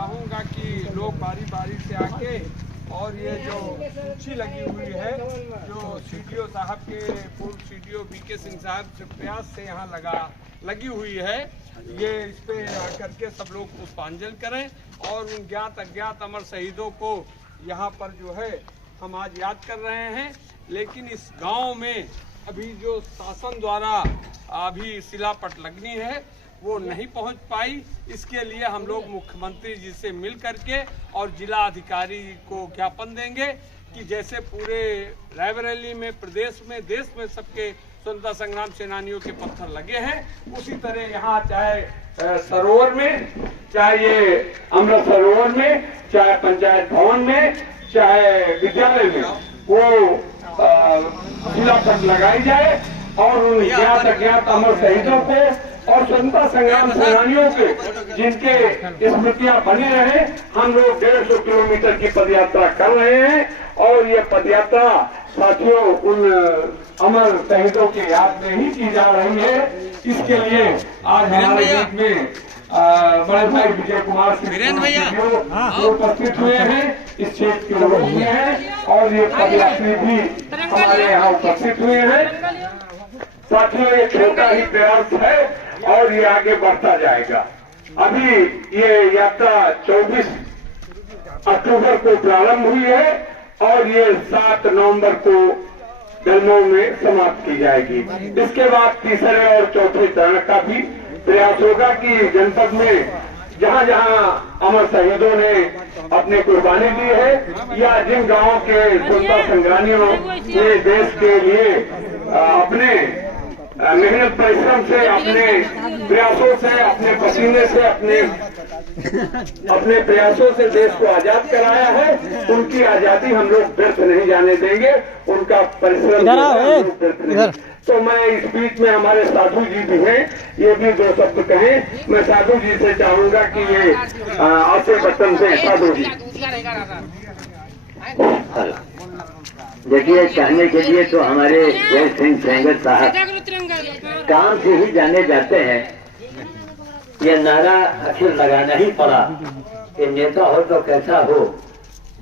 चाहूँगा कि लोग बारी बारी से आके और ये जो सूची लगी हुई है जो सीडीओ साहब के पूर्व सीडीओ बीके सिंह साहब से प्रयास से यहाँ लगी हुई है, ये इस पे आकर के सब लोग पुष्पांजलि करें और उन ज्ञात अज्ञात अमर शहीदों को यहाँ पर जो है हम आज याद कर रहे हैं। लेकिन इस गांव में अभी जो शासन द्वारा अभी शिलापट लगनी है वो नहीं पहुंच पाई। इसके लिए हम लोग मुख्यमंत्री जी से मिल करके और जिला अधिकारी को ज्ञापन देंगे कि जैसे पूरे रायबरेली में, प्रदेश में, देश में सबके स्वतंत्रता संग्राम सेनानियों के पत्थर लगे हैं, उसी तरह यहाँ चाहे सरोवर में, चाहे ये अमृत सरोवर में, चाहे पंचायत भवन में, चाहे विद्यालय में वो शिलापट लगाई जाए और उन ज्ञात अज्ञात अमर शहीदों को और स्वतंत्रता संग्राम सेनानियों के जिनके स्मृतियां बनी रहे। हम लोग 150 किलोमीटर की पदयात्रा कर रहे हैं और ये पदयात्रा साथियों उन अमर शहीदों के याद में ही की जा रही है। इसके लिए आज हमारे बीच में बड़े भाई विजय कुमार सिंह उपस्थित हुए हैं, इस क्षेत्र के लोग हुए हैं और ये पदयात्री भी हमारे यहाँ उपस्थित हुए हैं। साथियों ये छोटा ही प्रयास है और ये आगे बढ़ता जाएगा। अभी ये यात्रा 24 अक्टूबर को प्रारंभ हुई है और ये 7 नवंबर को दलमऊ में समाप्त की जाएगी। इसके बाद तीसरे और चौथे चरण का भी प्रयास होगा कि जनपद में जहां जहां अमर शहीदों ने अपनी कुर्बानी दी है या जिन गांवों के स्वतंत्रता संग्रामियों ने देश के लिए अपने मेहनत परिश्रम से, अपने प्रयासों से, अपने पसीने से, अपने प्रयासों से देश को आजाद कराया है, उनकी आजादी हम लोग व्यर्थ नहीं जाने देंगे, उनका परिश्रम। तो मैं इस बीच में हमारे साधु जी भी हैं, ये भी 2 शब्द कहें। मैं साधु जी से चाहूंगा कि ये आसे बटन से साधु जी। देखिए, कहने के लिए तो हमारे जय सिंह सेंगर साहब काम से ही जाने जाते हैं। ये नारा आखिर लगाना ही पड़ा कि नेता हो तो कैसा हो,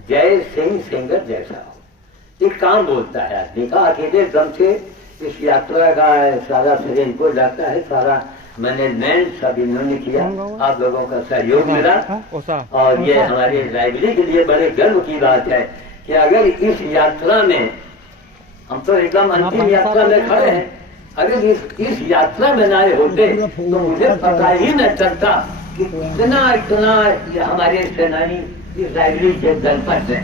जय सिंह सेंगर जैसा हो। एक काम बोलता है आदमी का, अकेले दम से इस यात्रा का सारा श्रेय इनको जाता है, सारा मैनेजमेंट सब इन्होंने किया, आप लोगों का सहयोग मिला और ये हमारे रायबरेली के लिए बड़े गर्व की बात है कि अगर इस यात्रा में, हम तो एकदम अंतिम यात्रा में खड़े हैं, अगर इस यात्रा में ना होते तो मुझे पता ही न चलता कि इतना हमारे सेनानी इस रायबरेली के जनपद में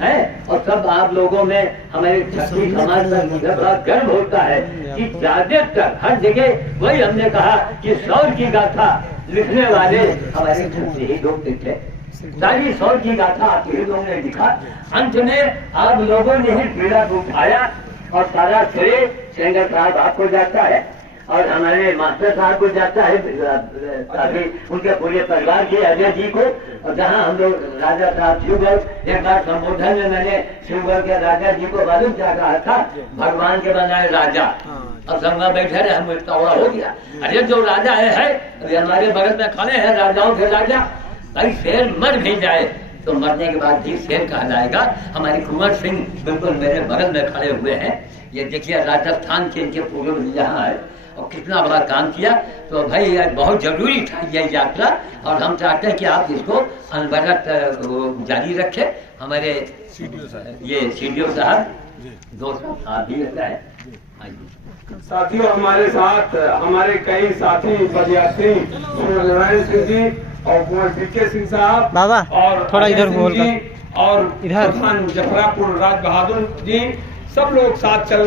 है। और सब आप लोगों में हमारे छत्तीस समाज का मुझे बड़ा गर्व होता है कि ज्यादातर हर जगह वही हमने कहा कि शौर्य की गाथा लिखने वाले हमारे छत्तीस ही लोग थे। सारी शौर्य की गाथा आप ही लोगों ने लिखा, अंत में आप लोगों ने ही पीड़ा को उठाया और सारा श्रेय सेंगर साहब आपको जाता है और हमारे मास्टर साहब को जाता है, अभी उनके पूरे परिवार के, अजय जी को। और जहाँ हम लोग राजा साहब शिवगढ़, एक बार संबोधन में मैंने शिवगढ़ के राजा जी को मालूम क्या कहा था, भगवान के बनाए राजा, और संगा बैठे रहे, हम तौड़ा हो गया। अरे जो राजा है अभी हमारे बगल में खड़े हैं, राजाओं के राजा। भाई शेर मर भी जाए तो मरने के बाद भी शेर कहलाएगा। हमारे कुंवर सिंह बिल्कुल मेरे बगल में खड़े हुए हैं। ये देखिए राजस्थान के इनके पूर्व यहाँ है और कितना बड़ा काम किया। तो भाई ये बहुत जरूरी था ये यात्रा और हम चाहते हैं कि आप इसको अनवरत जारी रखें। हमारे ये सीडीओ साहब, दोस्त साहब भी रहता है। साथियों, हमारे साथ हमारे कई साथी पदयात्री नारायण सिंह जी और कुंवर बीके सिंह साहब बाबा और थोड़ा इधर बोल और इधर जफरापुर राज बहादुर जी, सब लोग साथ चल रहे हैं।